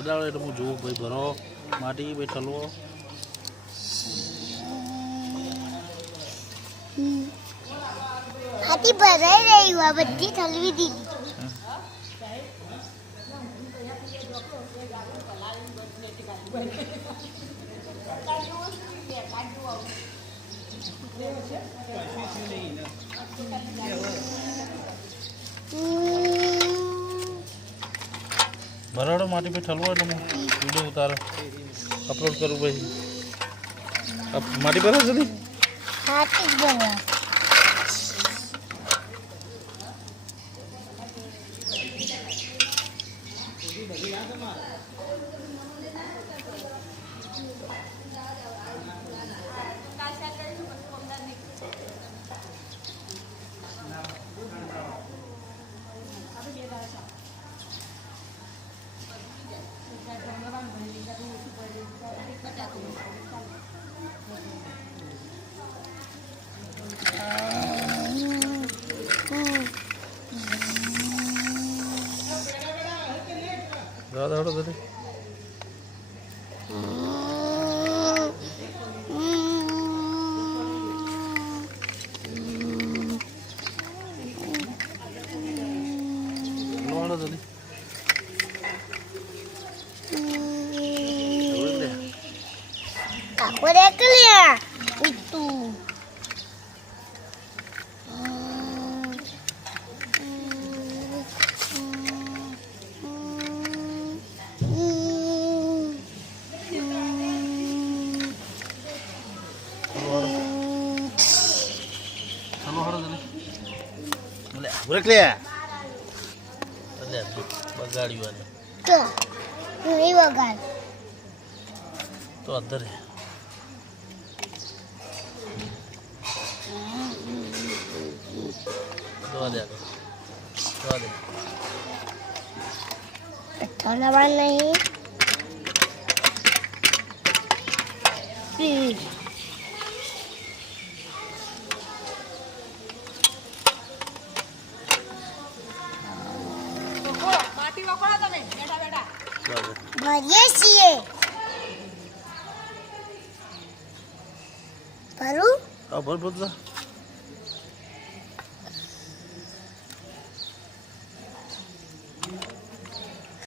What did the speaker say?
સદાળો એટલે હું જોઉં ભાઈ ભરો માટી ભાઈ ઠલવો હાથી ભરાઈ રહી હોય બધી ઠલવી દીધી ભરાડો માટી ભાઈ ઠલવો એટલે હું વિડીયો ઉતારો અપલોડ કરું ભાઈ માટી ભરો જલ્દી હાથી ભરા દાદા હડો જલ્દી હડો જલ્દી કાકો દેખ લ્યા તું ચલો હડો જલ્દી લે બ્રેક લે લે બગાડ્યું આને તો નહીં વગાડ તો અધર દવા દે દવા દે ઠલવા નહીં ભરીએ છીએ ભરું ભર ભર